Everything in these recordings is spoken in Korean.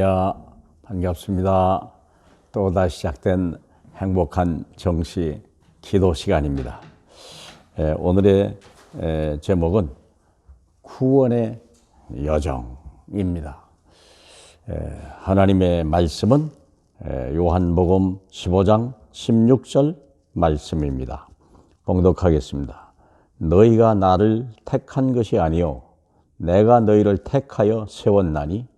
할렐루야, 반갑습니다. 또다시 시작된 행복한 정시 기도 시간입니다. 오늘의 제목은 구원의 여정입니다. 하나님의 말씀은 요한복음 15장 16절 말씀입니다. 봉독하겠습니다. 너희가 나를 택한 것이 아니요 내가 너희를 택하여 세웠나니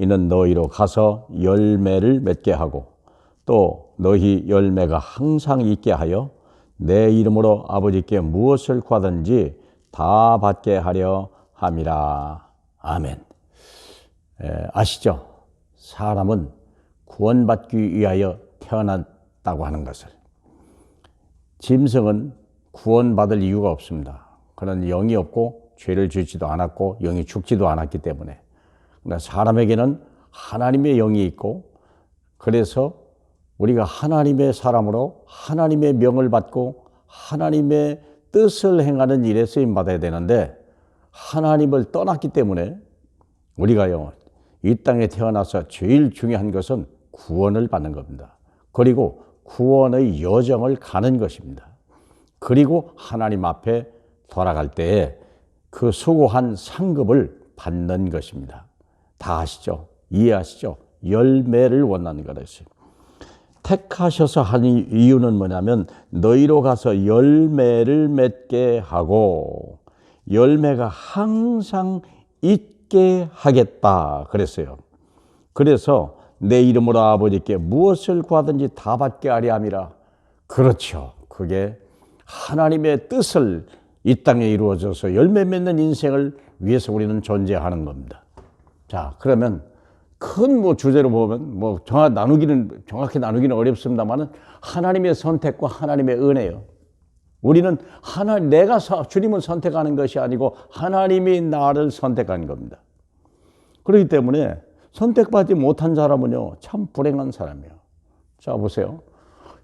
이는 너희로 가서 열매를 맺게 하고 또 너희 열매가 항상 있게 하여 내 이름으로 아버지께 무엇을 구하든지 다 받게 하려 함이라. 아멘. 아시죠? 사람은 구원받기 위하여 태어났다고 하는 것을. 짐승은 구원받을 이유가 없습니다. 그는 영이 없고 죄를 짓지도 않았고 영이 죽지도 않았기 때문에. 그러나 사람에게는 하나님의 영이 있고, 그래서 우리가 하나님의 사람으로 하나님의 명을 받고 하나님의 뜻을 행하는 일에 쓰임받아야 되는데, 하나님을 떠났기 때문에 우리가요, 이 땅에 태어나서 제일 중요한 것은 구원을 받는 겁니다. 그리고 구원의 여정을 가는 것입니다. 그리고 하나님 앞에 돌아갈 때에 그 수고한 상급을 받는 것입니다. 다 아시죠? 이해하시죠? 열매를 원하는 거라서요. 택하셔서 하는 이유는 뭐냐면 너희로 가서 열매를 맺게 하고 열매가 항상 있게 하겠다 그랬어요. 그래서 내 이름으로 아버지께 무엇을 구하든지 다 받게 하려 함이라. 그렇죠. 그게 하나님의 뜻을 이 땅에 이루어져서 열매 맺는 인생을 위해서 우리는 존재하는 겁니다. 자, 그러면 큰 주제로 보면 정확히 나누기는 어렵습니다만은 하나님의 선택과 하나님의 은혜요. 우리는 내가 주님을 선택하는 것이 아니고 하나님이 나를 선택한 겁니다. 그렇기 때문에 선택받지 못한 사람은요, 참 불행한 사람이에요. 자, 보세요.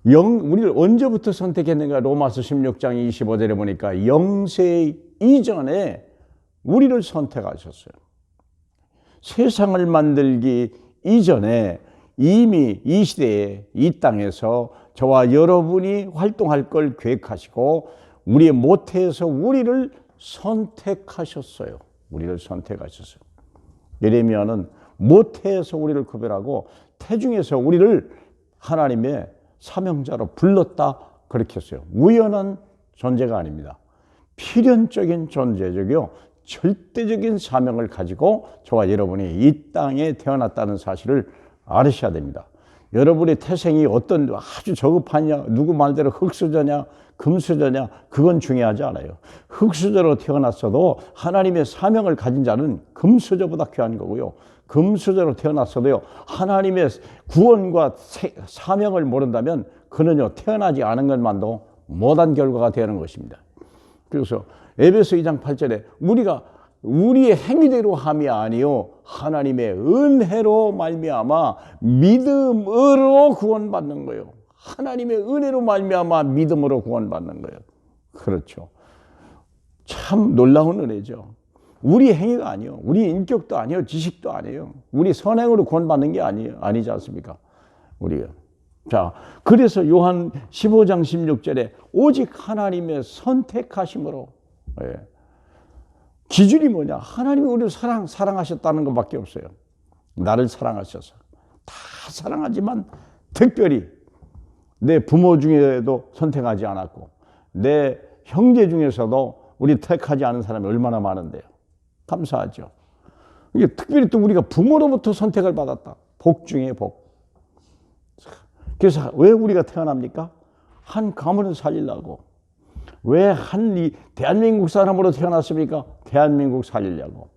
우리를 언제부터 선택했는가? 로마서 16장 25절에 보니까 영세 이전에 우리를 선택하셨어요. 세상을 만들기 이전에 이미 이 시대에 이 땅에서 저와 여러분이 활동할 걸 계획하시고 우리의 모태에서 우리를 선택하셨어요. 우리를 선택하셨어요. 예레미야는 모태에서 우리를 구별하고 태중에서 우리를 하나님의 사명자로 불렀다 그렇게 했어요. 우연한 존재가 아닙니다. 필연적인 존재적이요 절대적인 사명을 가지고 저와 여러분이 이 땅에 태어났다는 사실을 알으셔야 됩니다. 여러분의 태생이 어떤 아주 저급하냐, 누구 말대로 흙수저냐, 금수저냐, 그건 중요하지 않아요. 흙수저로 태어났어도 하나님의 사명을 가진 자는 금수저보다 귀한 거고요. 금수저로 태어났어도요, 하나님의 구원과 사명을 모른다면 그는요, 태어나지 않은 것만도 못한 결과가 되는 것입니다. 그래서 에베소 2장 8절에 우리가 우리의 행위대로 함이 아니요 하나님의 은혜로 말미암아 믿음으로 구원받는 거예요. 하나님의 은혜로 말미암아 믿음으로 구원받는 거예요. 그렇죠. 참 놀라운 은혜죠. 우리 행위가 아니요, 우리 인격도 아니요, 지식도 아니에요. 우리 선행으로 구원받는 게 아니지 않습니까? 우리가. 자, 그래서 요한 15장 16절에 오직 하나님의 선택하심으로, 기준이 뭐냐? 하나님이 우리를 사랑하셨다는 것밖에 없어요. 나를 사랑하셔서. 다 사랑하지만 특별히 내 부모 중에도 선택하지 않았고 내 형제 중에서도 우리 택하지 않은 사람이 얼마나 많은데요. 감사하죠. 이게 특별히 또 우리가 부모로부터 선택을 받았다. 복 중에 복. 그래서 왜 우리가 태어납니까? 한 가문을 살리려고. 왜 대한민국 사람으로 태어났습니까? 대한민국 살리려고.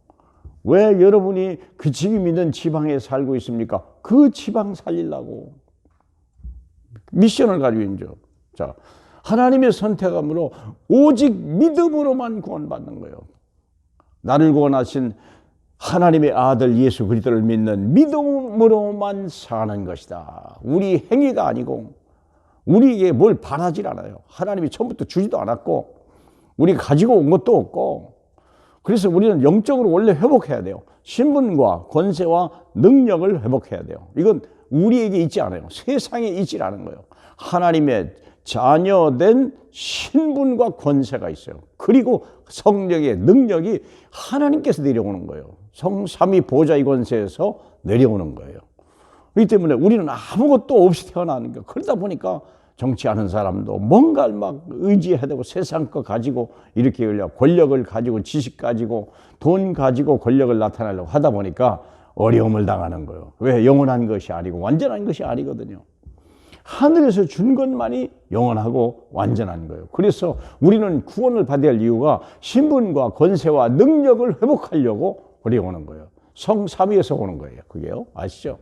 왜 여러분이 그 지금 있는 지방에 살고 있습니까? 그 지방 살리려고. 미션을 가지고 있죠. 자, 하나님의 선택함으로 오직 믿음으로만 구원받는 거예요. 나를 구원하신 하나님의 아들 예수 그리스도를 믿는 믿음으로만 사는 것이다. 우리 행위가 아니고 우리에게 뭘 바라질 않아요. 하나님이 처음부터 주지도 않았고 우리가 가지고 온 것도 없고, 그래서 우리는 영적으로 원래 회복해야 돼요. 신분과 권세와 능력을 회복해야 돼요. 이건 우리에게 있지 않아요. 세상에 있지 않은 거예요. 하나님의 자녀된 신분과 권세가 있어요. 그리고 성령의 능력이 하나님께서 내려오는 거예요. 성삼위 보좌의 권세에서 내려오는 거예요. 그렇기 때문에 우리는 아무것도 없이 태어나는 거예요. 그러다 보니까 정치하는 사람도 뭔가를 막 의지해야 되고 세상 거 가지고 이렇게 권력을 가지고 지식 가지고 돈 가지고 권력을 나타내려고 하다 보니까 어려움을 당하는 거예요. 왜? 영원한 것이 아니고 완전한 것이 아니거든요. 하늘에서 준 것만이 영원하고 완전한 거예요. 그래서 우리는 구원을 받아야 할 이유가 신분과 권세와 능력을 회복하려고 어려오는 거예요. 성삼위에서 오는 거예요. 그게요. 아시죠?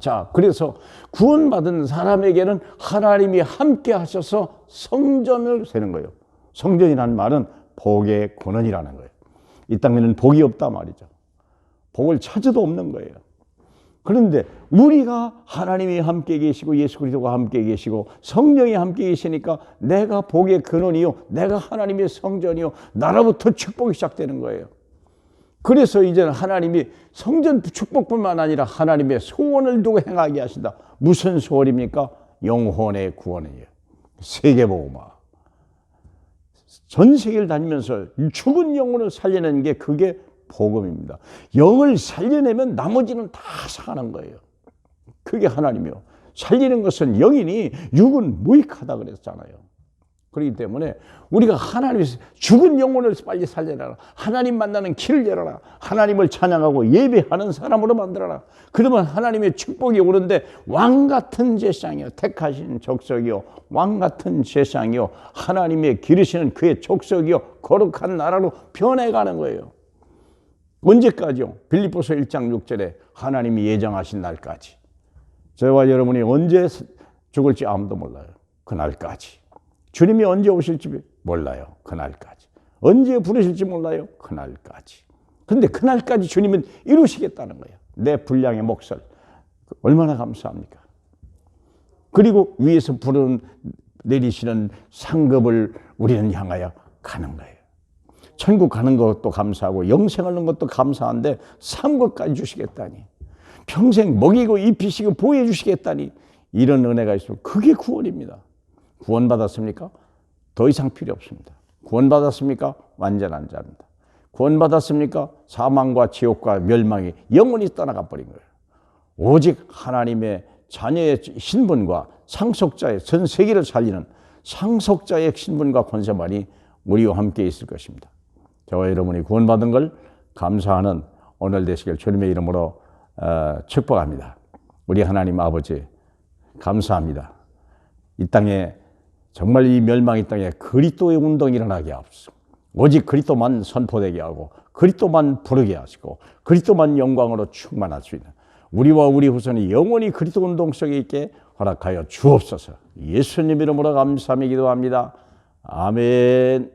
자, 그래서 구원받은 사람에게는 하나님이 함께 하셔서 성전을 세는 거예요. 성전이라는 말은 복의 근원이라는 거예요. 이 땅에는 복이 없다 말이죠. 복을 찾아도 없는 거예요. 그런데 우리가 하나님이 함께 계시고 예수 그리스도가 함께 계시고 성령이 함께 계시니까 내가 복의 근원이요, 내가 하나님의 성전이요, 나로부터 축복이 시작되는 거예요. 그래서 이제는 하나님이 성전 축복뿐만 아니라 하나님의 소원을 두고 행하게 하신다. 무슨 소원입니까? 영혼의 구원이에요. 세계복음화. 전 세계를 다니면서 죽은 영혼을 살려내는 게 그게 복음입니다. 영을 살려내면 나머지는 다 사는 거예요. 그게 하나님이요. 살리는 것은 영이니 육은 무익하다 그랬잖아요. 그렇기 때문에 우리가 하나님의 죽은 영혼을 빨리 살려라. 하나님 만나는 길을 열어라. 하나님을 찬양하고 예배하는 사람으로 만들어라. 그러면 하나님의 축복이 오는데 왕같은 제상이요, 택하신 족속이요, 왕같은 제상이요, 하나님의 기르시는 그의 족속이요, 거룩한 나라로 변해가는 거예요. 언제까지요? 빌립보서 1장 6절에 하나님이 예정하신 날까지. 저와 여러분이 언제 죽을지 아무도 몰라요. 그날까지. 주님이 언제 오실지 몰라요. 그날까지. 언제 부르실지 몰라요. 그날까지. 그런데 그날까지 주님은 이루시겠다는 거예요. 내 분량의 몫을. 얼마나 감사합니까? 그리고 위에서 내리시는 상급을 우리는 향하여 가는 거예요. 천국 가는 것도 감사하고 영생 얻는 것도 감사한데 상급까지 주시겠다니, 평생 먹이고 입히시고 보호해 주시겠다니, 이런 은혜가 있으면 그게 구원입니다. 구원받았습니까? 더 이상 필요 없습니다. 구원받았습니까? 완전한 자입니다. 구원받았습니까? 사망과 지옥과 멸망이 영원히 떠나가 버린 거예요. 오직 하나님의 자녀의 신분과 상속자의, 전 세계를 살리는 상속자의 신분과 권세만이 우리와 함께 있을 것입니다. 저와 여러분이 구원받은 걸 감사하는 오늘 되시길 주님의 이름으로 축복합니다. 우리 하나님 아버지 감사합니다. 이 땅에 정말 이 멸망의 땅에 그리스도의 운동이 일어나게 하옵소서. 오직 그리스도만 선포되게 하고 그리스도만 부르게 하시고 그리스도만 영광으로 충만할 수 있는 우리와 우리 후손이 영원히 그리스도 운동 속에 있게 허락하여 주옵소서. 예수님 이름으로 감사하며 기도합니다. 아멘.